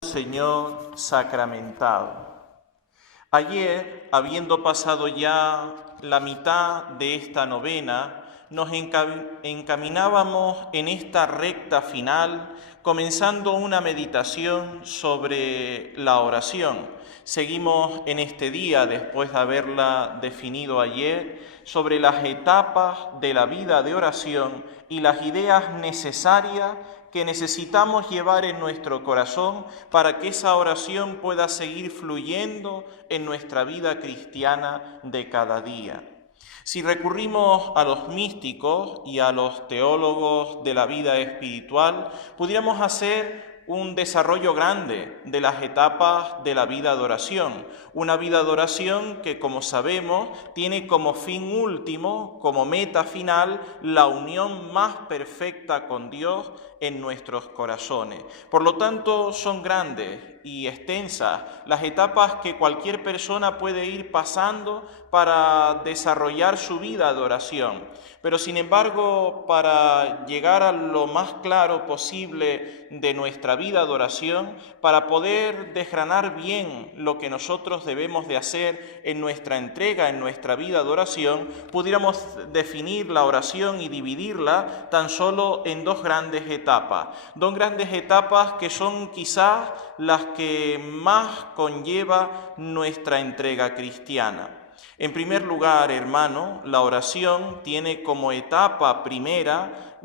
Señor sacramentado. Ayer, habiendo pasado ya la mitad de esta novena, nos encaminábamos en esta recta final, comenzando una meditación sobre la oración. Seguimos en este día, después de haberla definido ayer, sobre las etapas de la vida de oración y las ideas necesarias que necesitamos llevar en nuestro corazón para que esa oración pueda seguir fluyendo en nuestra vida cristiana de cada día. Si recurrimos a los místicos y a los teólogos de la vida espiritual, pudiéramos hacer un desarrollo grande de las etapas de la vida de oración. Una vida de oración que, como sabemos, tiene como fin último, como meta final, la unión más perfecta con Dios en nuestros corazones. Por lo tanto, son grandes y extensas las etapas que cualquier persona puede ir pasando para desarrollar su vida de oración. Pero sin embargo, para llegar a lo más claro posible de nuestra vida de oración, para poder desgranar bien lo que nosotros debemos de hacer en nuestra entrega, en nuestra vida de oración, pudiéramos definir la oración y dividirla tan solo en dos grandes etapas que son quizás las que más conlleva nuestra entrega cristiana. En primer lugar, hermano, la oración tiene como etapa primera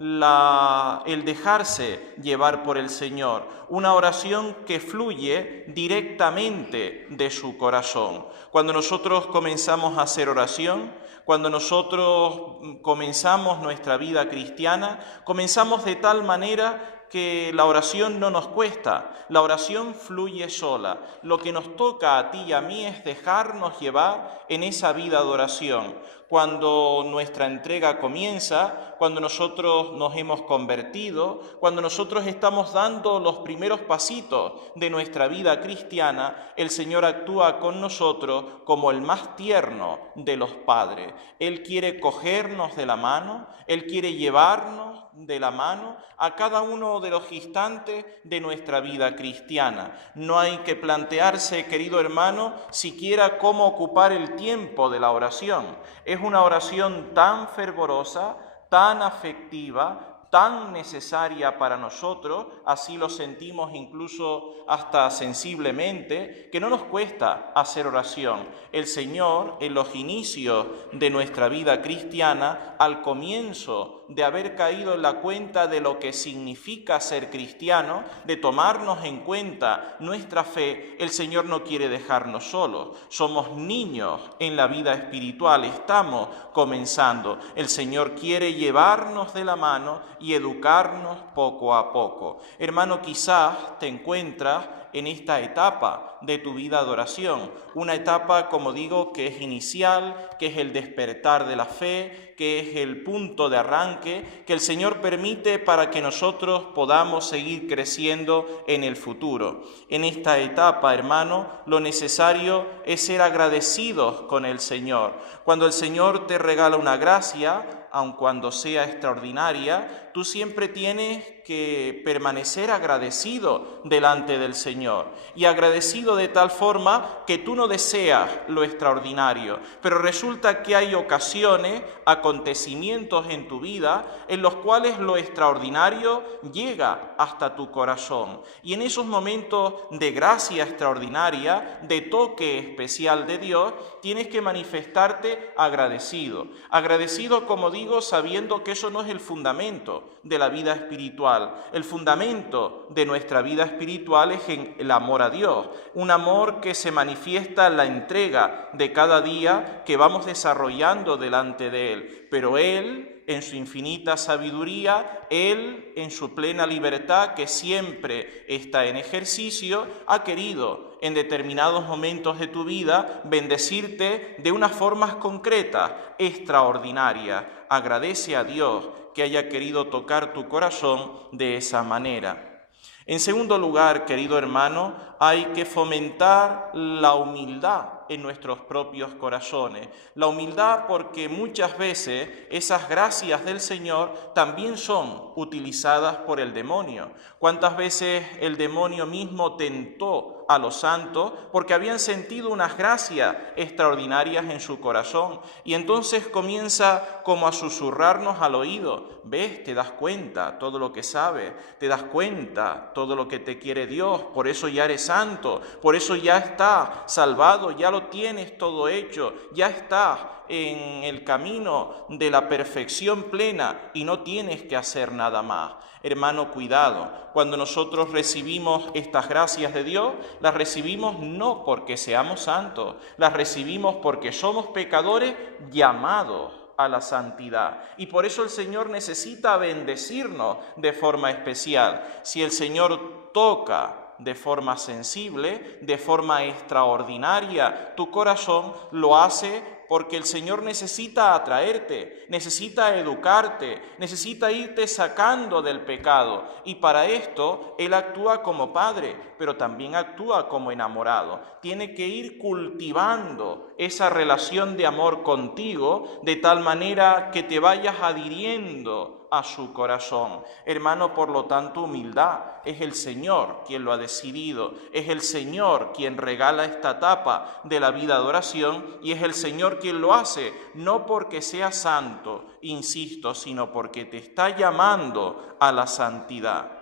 el dejarse llevar por el Señor, una oración que fluye directamente de su corazón. Cuando nosotros comenzamos a hacer oración, cuando nosotros comenzamos nuestra vida cristiana, comenzamos de tal manera que la oración no nos cuesta, la oración fluye sola. Lo que nos toca a ti y a mí es dejarnos llevar en esa vida de oración. Cuando nuestra entrega comienza, cuando nosotros nos hemos convertido, cuando nosotros estamos dando los primeros pasitos de nuestra vida cristiana, el Señor actúa con nosotros como el más tierno de los padres. Él quiere cogernos de la mano, Él quiere llevarnos de la mano a cada uno de los instantes de nuestra vida cristiana. No hay que plantearse, querido hermano, siquiera cómo ocupar el tiempo de la oración. Es una oración tan fervorosa, tan afectiva, tan necesaria para nosotros, así lo sentimos incluso hasta sensiblemente, que no nos cuesta hacer oración. El Señor, en los inicios de nuestra vida cristiana, al comienzo de haber caído en la cuenta de lo que significa ser cristiano, de tomarnos en cuenta nuestra fe, el Señor no quiere dejarnos solos. Somos niños en la vida espiritual, estamos comenzando. El Señor quiere llevarnos de la mano y educarnos poco a poco. Hermano, quizás te encuentras en esta etapa de tu vida de oración, una etapa, como digo, que es inicial, que es el despertar de la fe, que es el punto de arranque, que el Señor permite para que nosotros podamos seguir creciendo en el futuro. En esta etapa, hermano, lo necesario es ser agradecidos con el Señor. Cuando el Señor te regala una gracia, aun cuando sea extraordinaria, tú siempre tienes que permanecer agradecido delante del Señor. Y agradecido de tal forma que tú no deseas lo extraordinario, pero resulta que hay ocasiones, acontecimientos en tu vida en los cuales lo extraordinario llega hasta tu corazón. Y en esos momentos de gracia extraordinaria, de toque especial de Dios, tienes que manifestarte agradecido. Agradecido, como digo, sabiendo que eso no es el fundamento de la vida espiritual. El fundamento de nuestra vida espiritual es en el amor a Dios, un amor que se manifiesta en la entrega de cada día que vamos desarrollando delante de Él. Pero Él, en su infinita sabiduría, Él, en su plena libertad, que siempre está en ejercicio, ha querido en determinados momentos de tu vida bendecirte de unas formas concretas, extraordinarias. Agradece a Dios que haya querido tocar tu corazón de esa manera. En segundo lugar, querido hermano, hay que fomentar la humildad en nuestros propios corazones. La humildad porque muchas veces esas gracias del Señor también son utilizadas por el demonio. ¿Cuántas veces el demonio mismo tentó a los santos porque habían sentido unas gracias extraordinarias en su corazón? Y entonces comienza como a susurrarnos al oído: ¿ves? Te das cuenta todo lo que sabes, te das cuenta todo lo que te quiere Dios, por eso ya eres santo, por eso ya estás salvado, ya lo tienes todo hecho, ya estás en el camino de la perfección plena y no tienes que hacer nada más. Hermano, cuidado, cuando nosotros recibimos estas gracias de Dios, las recibimos no porque seamos santos, las recibimos porque somos pecadores llamados a la santidad. Y por eso el Señor necesita bendecirnos de forma especial. Si el Señor toca de forma sensible, de forma extraordinaria tu corazón, lo hace porque el Señor necesita atraerte, necesita educarte, necesita irte sacando del pecado. Y para esto Él actúa como Padre, pero también actúa como enamorado. Tiene que ir cultivando esa relación de amor contigo de tal manera que te vayas adhiriendo a su corazón. Hermano, por lo tanto, humildad. Es el Señor quien lo ha decidido, es el Señor quien regala esta etapa de la vida de oración y es el Señor quien lo hace, no porque sea santo, insisto, sino porque te está llamando a la santidad.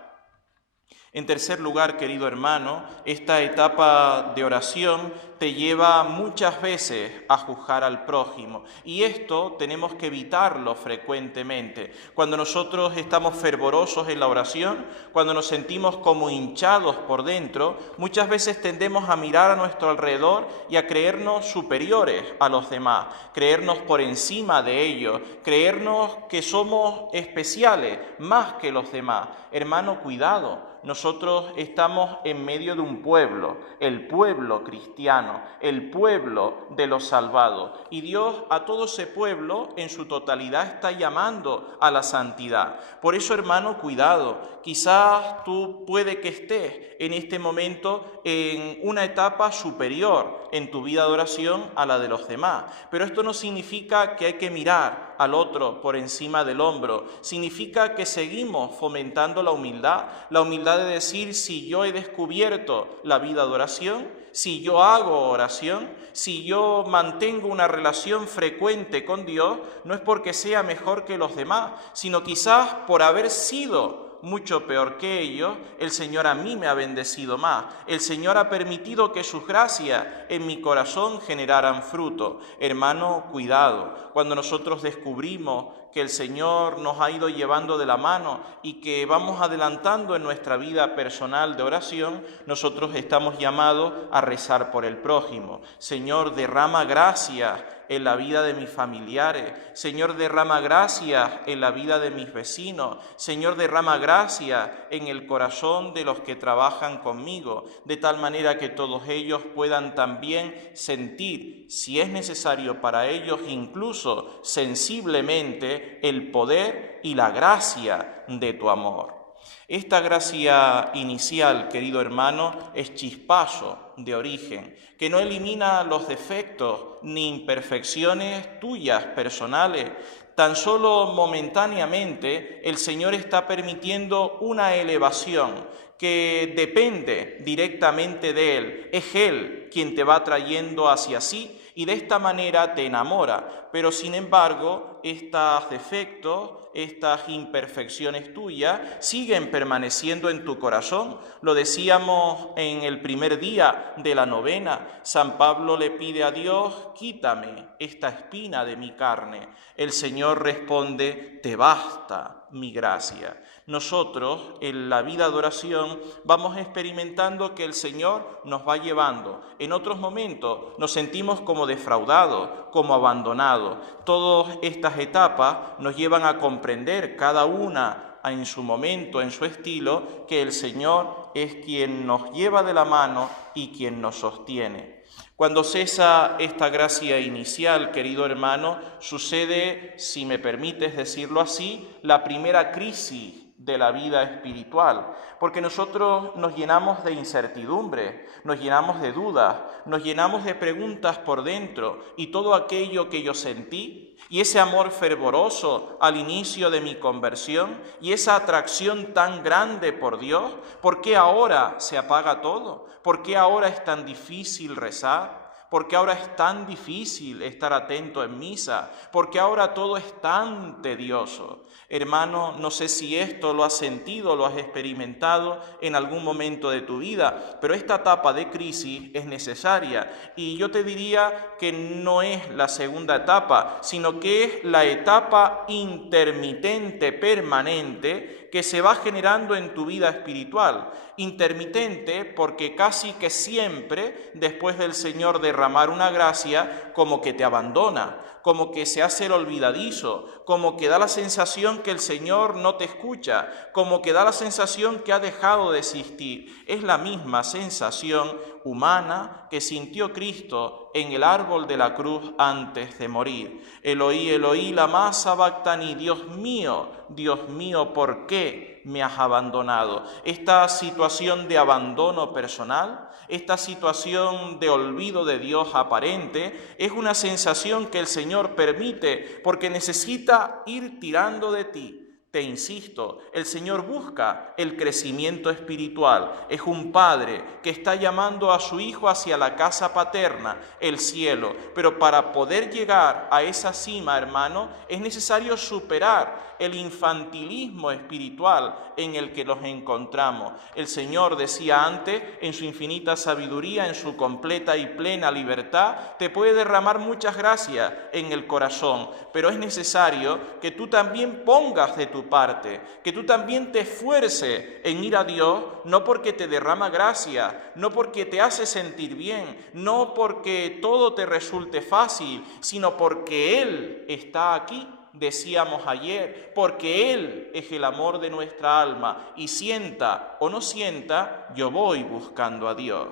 En tercer lugar, querido hermano, esta etapa de oración te lleva muchas veces a juzgar al prójimo y esto tenemos que evitarlo frecuentemente. Cuando nosotros estamos fervorosos en la oración, cuando nos sentimos como hinchados por dentro, muchas veces tendemos a mirar a nuestro alrededor y a creernos superiores a los demás, creernos por encima de ellos, creernos que somos especiales más que los demás. Hermano, cuidado. Nosotros estamos en medio de un pueblo, el pueblo cristiano, el pueblo de los salvados. Y Dios a todo ese pueblo en su totalidad está llamando a la santidad. Por eso, hermano, cuidado. Quizás tú puede que estés en este momento en una etapa superior en tu vida de oración a la de los demás. Pero esto no significa que hay que mirar al otro por encima del hombro. Significa que seguimos fomentando la humildad de decir: si yo he descubierto la vida de oración, si yo hago oración, si yo mantengo una relación frecuente con Dios, no es porque sea mejor que los demás, sino quizás por haber sido mucho peor que ellos, el Señor a mí me ha bendecido más. El Señor ha permitido que sus gracias en mi corazón generaran fruto. Hermano, cuidado. Cuando nosotros descubrimos que el Señor nos ha ido llevando de la mano y que vamos adelantando en nuestra vida personal de oración, nosotros estamos llamados a rezar por el prójimo. Señor, derrama gracia en la vida de mis familiares. Señor, derrama gracia en la vida de mis vecinos. Señor, derrama gracia en el corazón de los que trabajan conmigo, de tal manera que todos ellos puedan también sentir, si es necesario para ellos, incluso sensiblemente, el poder y la gracia de tu amor. Esta gracia inicial, querido hermano, es chispazo de origen, que no elimina los defectos ni imperfecciones tuyas personales. Tan solo momentáneamente el Señor está permitiendo una elevación que depende directamente de Él. Es Él quien te va trayendo hacia sí y de esta manera te enamora. Pero sin embargo, estos defectos, estas imperfecciones tuyas siguen permaneciendo en tu corazón. Lo decíamos en el primer día de la novena. San Pablo le pide a Dios: quítame esta espina de mi carne. El Señor responde: te basta mi gracia. Nosotros en la vida de oración vamos experimentando que el Señor nos va llevando. En otros momentos nos sentimos como defraudados, como abandonados. Todas estas etapas nos llevan a comprender cada una en su momento, en su estilo, que el Señor es quien nos lleva de la mano y quien nos sostiene. Cuando cesa esta gracia inicial, querido hermano, sucede, si me permites decirlo así, la primera crisis de la vida espiritual, porque nosotros nos llenamos de incertidumbre, nos llenamos de dudas, nos llenamos de preguntas por dentro, y todo aquello que yo sentí, y ese amor fervoroso al inicio de mi conversión, y esa atracción tan grande por Dios, ¿por qué ahora se apaga todo? ¿Por qué ahora es tan difícil rezar? ¿Por qué ahora es tan difícil estar atento en misa? ¿Por qué ahora todo es tan tedioso? Hermano, no sé si esto lo has sentido, lo has experimentado en algún momento de tu vida, pero esta etapa de crisis es necesaria. Y yo te diría que no es la segunda etapa, sino que es la etapa intermitente, permanente, que se va generando en tu vida espiritual. Intermitente porque casi que siempre, después del Señor derramar una gracia, como que te abandona, como que se hace el olvidadizo, como que da la sensación que el Señor no te escucha, como que da la sensación que ha dejado de existir. Es la misma sensación humana que sintió Cristo en el árbol de la cruz antes de morir. Eloi, Eloi, lama sabactani, Dios mío, ¿por qué me has abandonado? Esta situación de abandono personal, esta situación de olvido de Dios aparente, es una sensación que el Señor permite porque necesita ir tirando de ti. Te insisto, el Señor busca el crecimiento espiritual. Es un padre que está llamando a su hijo hacia la casa paterna, el cielo. Pero para poder llegar a esa cima, hermano, es necesario superar el infantilismo espiritual en el que nos encontramos. El Señor decía antes, en su infinita sabiduría, en su completa y plena libertad, te puede derramar muchas gracias en el corazón, pero es necesario que tú también pongas de tu parte, que tú también te esfuerces en ir a Dios, no porque te derrama gracia, no porque te hace sentir bien, no porque todo te resulte fácil, sino porque Él está aquí. Decíamos ayer, porque Él es el amor de nuestra alma y sienta o no sienta, yo voy buscando a Dios.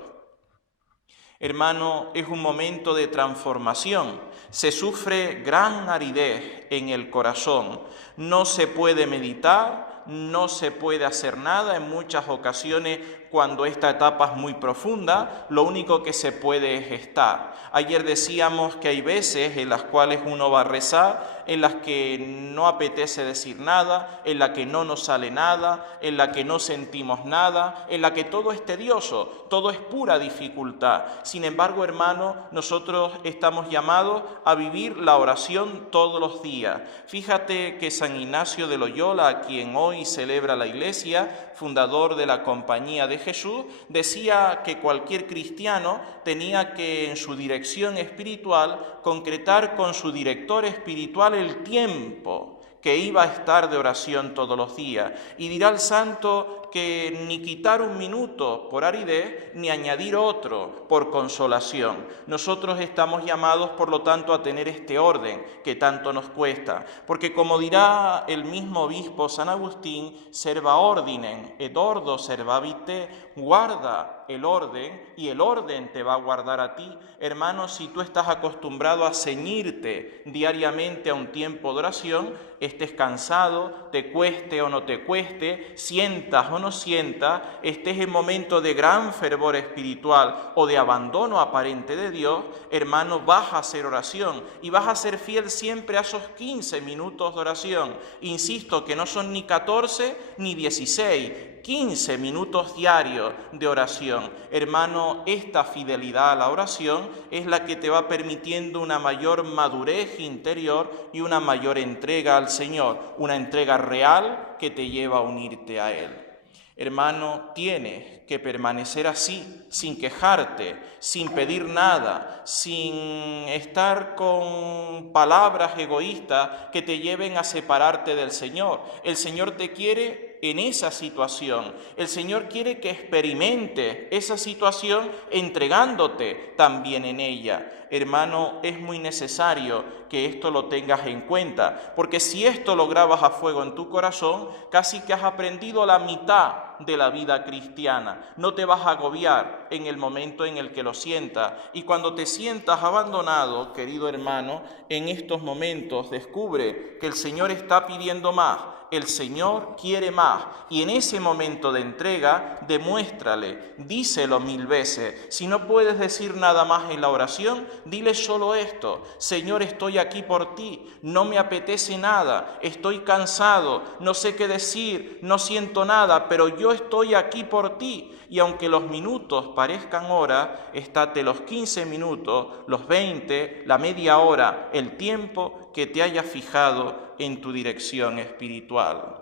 Hermano, es un momento de transformación. Se sufre gran aridez en el corazón. No se puede meditar, no se puede hacer nada. En muchas ocasiones, cuando esta etapa es muy profunda, lo único que se puede es estar. Ayer decíamos que hay veces en las cuales uno va a rezar, en las que no apetece decir nada, en la que no nos sale nada, en la que no sentimos nada, en la que todo es tedioso, todo es pura dificultad. Sin embargo, hermano, nosotros estamos llamados a vivir la oración todos los días. Fíjate que San Ignacio de Loyola, a quien hoy celebra la Iglesia, fundador de la Compañía de Jesús, decía que cualquier cristiano tenía que en su dirección espiritual concretar con su director espiritual el tiempo que iba a estar de oración todos los días. Y dirá el santo que ni quitar un minuto por aridez, ni añadir otro por consolación. Nosotros estamos llamados, por lo tanto, a tener este orden que tanto nos cuesta. Porque como dirá el mismo obispo San Agustín, serva ordinem, et ordo servavite, guarda el orden y el orden te va a guardar a ti. Hermano, si tú estás acostumbrado a ceñirte diariamente a un tiempo de oración, estés cansado, te cueste o no te cueste, sientas o no sientas, estés en momento de gran fervor espiritual o de abandono aparente de Dios, hermano, vas a hacer oración y vas a ser fiel siempre a esos 15 minutos de oración. Insisto que no son ni 14 ni 16, 15 minutos diarios de oración. Hermano, esta fidelidad a la oración es la que te va permitiendo una mayor madurez interior y una mayor entrega al Señor, una entrega real que te lleva a unirte a Él. Hermano, tienes que permanecer así, sin quejarte, sin pedir nada, sin estar con palabras egoístas que te lleven a separarte del Señor. El Señor te quiere en esa situación. El Señor quiere que experimentes esa situación entregándote también en ella. Hermano, es muy necesario que esto lo tengas en cuenta, porque si esto lo grabas a fuego en tu corazón, casi que has aprendido la mitad de la vida cristiana. No te vas a agobiar en el momento en el que lo sientas, y cuando te sientas abandonado, querido hermano, en estos momentos descubre que el Señor está pidiendo más. el Señor quiere más. Y en ese momento de entrega, demuéstrale, díselo 1000 veces. Si no puedes decir nada más en la oración, dile solo esto: Señor, estoy aquí por ti, no me apetece nada, estoy cansado, no sé qué decir, no siento nada, pero yo estoy aquí por ti. Y aunque los minutos parezcan horas, estate los 15 minutos, los 20, la media hora, el tiempo que te hayas fijado en tu dirección espiritual.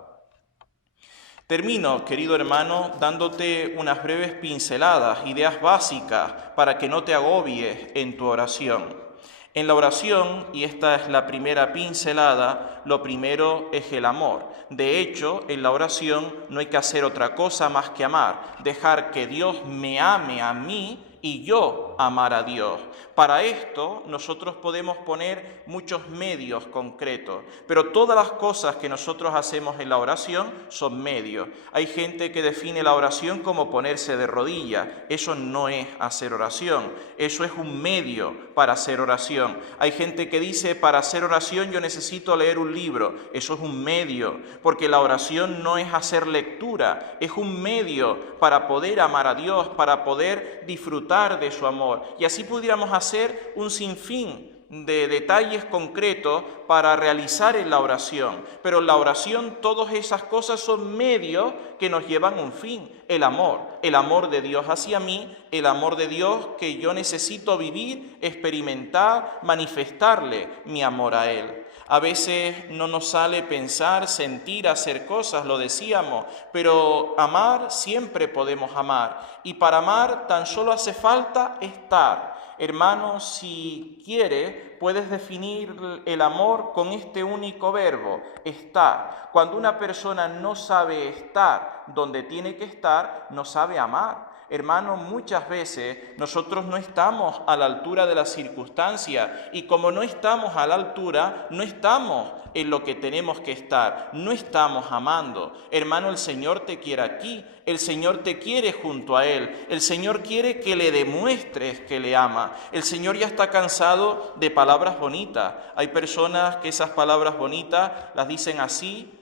Termino, querido hermano, dándote unas breves pinceladas, ideas básicas para que no te agobies en tu oración. En la oración, y esta es la primera pincelada, lo primero es el amor. De hecho, en la oración no hay que hacer otra cosa más que amar, dejar que Dios me ame a mí y yo amar a Dios. Para esto nosotros podemos poner muchos medios concretos, pero todas las cosas que nosotros hacemos en la oración son medios. Hay gente que define la oración como ponerse de rodillas. Eso no es hacer oración, eso es un medio para hacer oración. Hay gente que dice, para hacer oración yo necesito leer un libro. Eso es un medio, porque la oración no es hacer lectura, es un medio para poder amar a Dios, para poder disfrutar de su amor. Y así pudiéramos hacer un sinfín de detalles concretos para realizar en la oración. Pero en la oración todas esas cosas son medios que nos llevan a un fin: el amor de Dios hacia mí, el amor de Dios que yo necesito vivir, experimentar, manifestarle mi amor a Él. A veces no nos sale pensar, sentir, hacer cosas, lo decíamos, pero amar siempre podemos amar. Y para amar tan solo hace falta estar. Hermano, si quieres, puedes definir el amor con este único verbo: estar. Cuando una persona no sabe estar donde tiene que estar, no sabe amar. Hermano, muchas veces nosotros no estamos a la altura de las circunstancias, y como no estamos a la altura, no estamos en lo que tenemos que estar, no estamos amando. Hermano, el Señor te quiere aquí, el Señor te quiere junto a Él, el Señor quiere que le demuestres que le ama. El Señor ya está cansado de palabras bonitas. Hay personas que esas palabras bonitas las dicen así,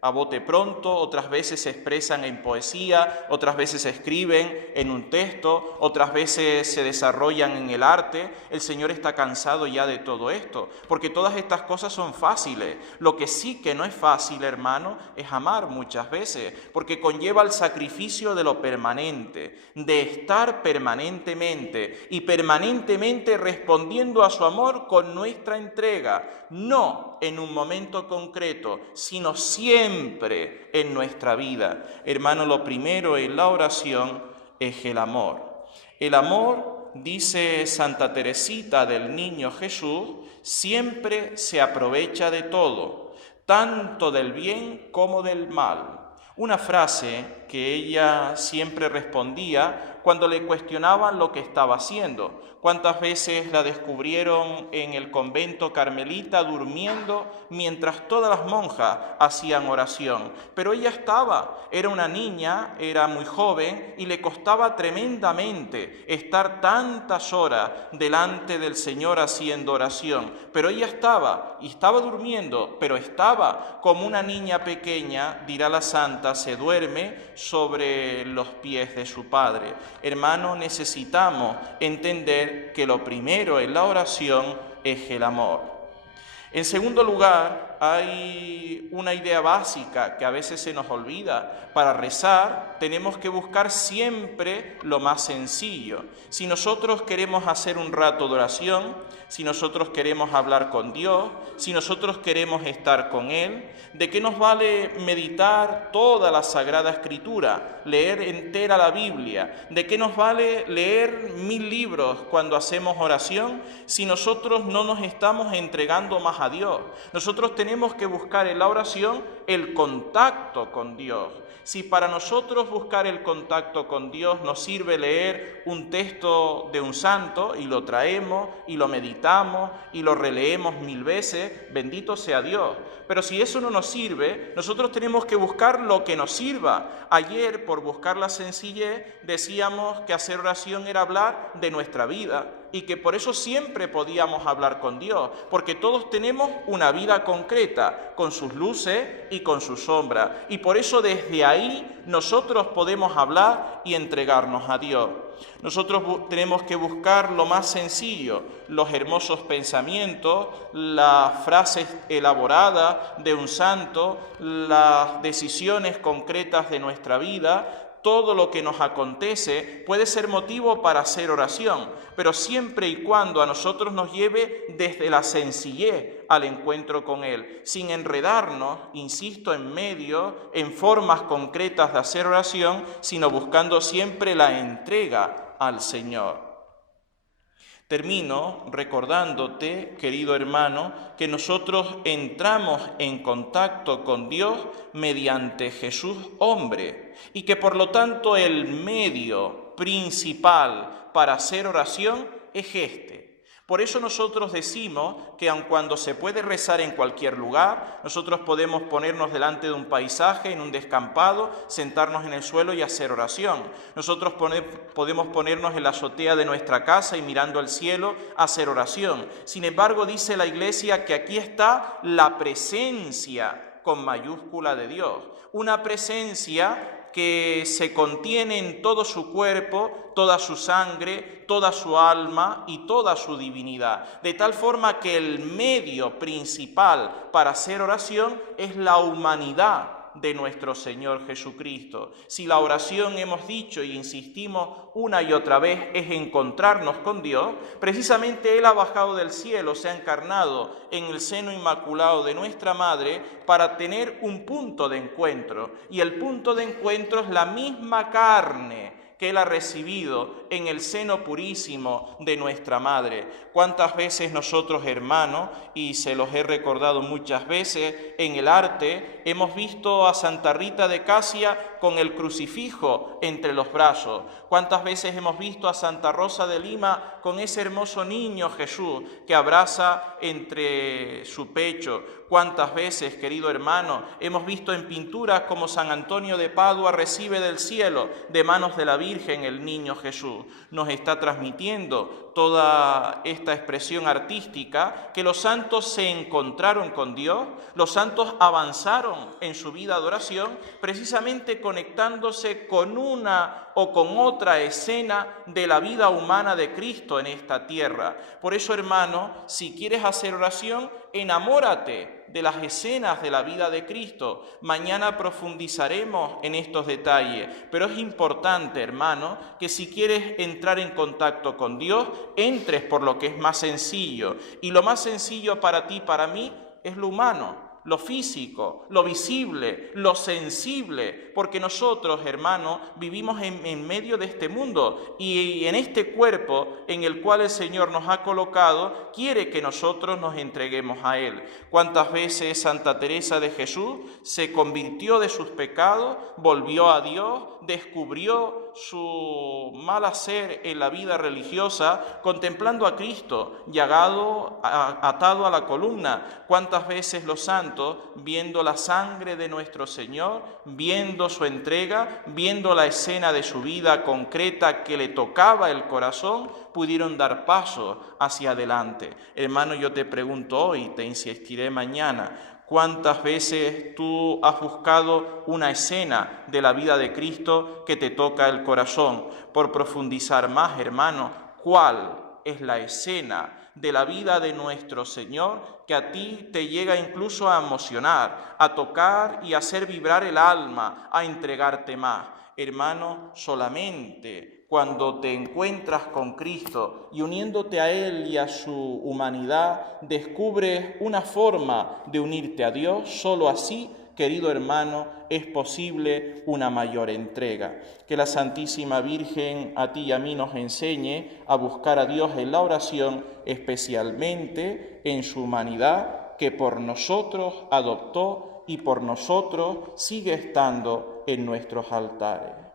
a bote pronto, otras veces se expresan en poesía, otras veces se escriben en un texto, otras veces se desarrollan en el arte. El Señor está cansado ya de todo esto, porque todas estas cosas son fáciles. Lo que sí que no es fácil, hermano, es amar muchas veces, porque conlleva el sacrificio de lo permanente, de estar permanentemente y permanentemente respondiendo a su amor con nuestra entrega, no en un momento concreto, sino siempre en nuestra vida. Hermano, lo primero en la oración es el amor. El amor, dice Santa Teresita del Niño Jesús, siempre se aprovecha de todo, tanto del bien como del mal. Una frase que ella siempre respondía cuando le cuestionaban lo que estaba haciendo. ¿Cuántas veces la descubrieron en el convento carmelita durmiendo mientras todas las monjas hacían oración? Pero ella era una niña, era muy joven y le costaba tremendamente estar tantas horas delante del Señor haciendo oración. Pero ella estaba durmiendo, pero estaba como una niña pequeña, dirá la santa, se duerme sobre los pies de su Padre. Hermano, necesitamos entender que lo primero en la oración es el amor. En segundo lugar, hay una idea básica que a veces se nos olvida. Para rezar tenemos que buscar siempre lo más sencillo. Si nosotros queremos hacer un rato de oración, si nosotros queremos hablar con Dios, si nosotros queremos estar con Él, ¿de qué nos vale meditar toda la Sagrada Escritura, leer entera la Biblia? ¿De qué nos vale leer 1000 libros cuando hacemos oración si nosotros no nos estamos entregando más a Dios? Nosotros tenemos que buscar en la oración el contacto con Dios. Si para nosotros buscar el contacto con Dios nos sirve leer un texto de un santo y lo traemos y lo meditamos y lo releemos 1000 veces, bendito sea Dios. Pero si eso no nos sirve, nosotros tenemos que buscar lo que nos sirva. Ayer, por buscar la sencillez, decíamos que hacer oración era hablar de nuestra vida. y que por eso siempre podíamos hablar con Dios, porque todos tenemos una vida concreta, con sus luces y con sus sombras, y por eso desde ahí nosotros podemos hablar y entregarnos a Dios. Nosotros tenemos que buscar lo más sencillo, los hermosos pensamientos, las frases elaboradas de un santo, las decisiones concretas de nuestra vida. Todo lo que nos acontece puede ser motivo para hacer oración, pero siempre y cuando a nosotros nos lleve desde la sencillez al encuentro con Él, sin enredarnos, insisto, en medio, en formas concretas de hacer oración, sino buscando siempre la entrega al Señor. Termino recordándote, querido hermano, que nosotros entramos en contacto con Dios mediante Jesús hombre y que por lo tanto el medio principal para hacer oración es este. Por eso nosotros decimos que aun cuando se puede rezar en cualquier lugar, nosotros podemos ponernos delante de un paisaje, en un descampado, sentarnos en el suelo y hacer oración. Nosotros podemos ponernos en la azotea de nuestra casa y mirando al cielo hacer oración. Sin embargo, dice la Iglesia que aquí está la presencia con mayúscula de Dios, una presencia que se contiene en todo su cuerpo, toda su sangre, toda su alma y toda su divinidad. De tal forma que el medio principal para hacer oración es la humanidad de nuestro Señor Jesucristo. Si la oración, hemos dicho y insistimos una y otra vez, es encontrarnos con Dios, precisamente Él ha bajado del cielo, se ha encarnado en el seno inmaculado de nuestra Madre para tener un punto de encuentro. Y el punto de encuentro es la misma carne que Él ha recibido en el seno purísimo de nuestra Madre. ¿Cuántas veces nosotros, hermanos, y se los he recordado muchas veces, en el arte hemos visto a Santa Rita de Casia con el crucifijo entre los brazos? ¿Cuántas veces hemos visto a Santa Rosa de Lima con ese hermoso niño Jesús que abraza entre su pecho? ¿Cuántas veces, querido hermano, hemos visto en pinturas como San Antonio de Padua recibe del cielo, de manos de la Virgen, el niño Jesús? Nos está transmitiendo toda esta expresión artística que los santos se encontraron con Dios, los santos avanzaron en su vida de oración, precisamente conectándose con una o con otra escena de la vida humana de Cristo en esta tierra. Por eso, hermano, si quieres hacer oración, enamórate de las escenas de la vida de Cristo. Mañana profundizaremos en estos detalles, pero es importante, hermano, que si quieres entrar en contacto con Dios, entres por lo que es más sencillo. Y lo más sencillo para ti, para mí, es lo humano, lo físico, lo visible, lo sensible, porque nosotros, hermanos, vivimos en medio de este mundo y en este cuerpo en el cual el Señor nos ha colocado, quiere que nosotros nos entreguemos a Él. ¿Cuántas veces Santa Teresa de Jesús se convirtió de sus pecados, volvió a Dios, descubrió su mal hacer en la vida religiosa, contemplando a Cristo, llagado, atado a la columna? ¿Cuántas veces los santos, viendo la sangre de nuestro Señor, viendo su entrega, viendo la escena de su vida concreta que le tocaba el corazón, pudieron dar paso hacia adelante? Hermano, yo te pregunto hoy, te insistiré mañana, ¿cuántas veces tú has buscado una escena de la vida de Cristo que te toca el corazón? Por profundizar más, hermano, ¿cuál es la escena de la vida de nuestro Señor que a ti te llega incluso a emocionar, a tocar y a hacer vibrar el alma, a entregarte más? Hermano, solamente cuando te encuentras con Cristo y uniéndote a Él y a su humanidad, descubres una forma de unirte a Dios. Solo así, querido hermano, es posible una mayor entrega. Que la Santísima Virgen a ti y a mí nos enseñe a buscar a Dios en la oración, especialmente en su humanidad, que por nosotros adoptó y por nosotros sigue estando en nuestros altares.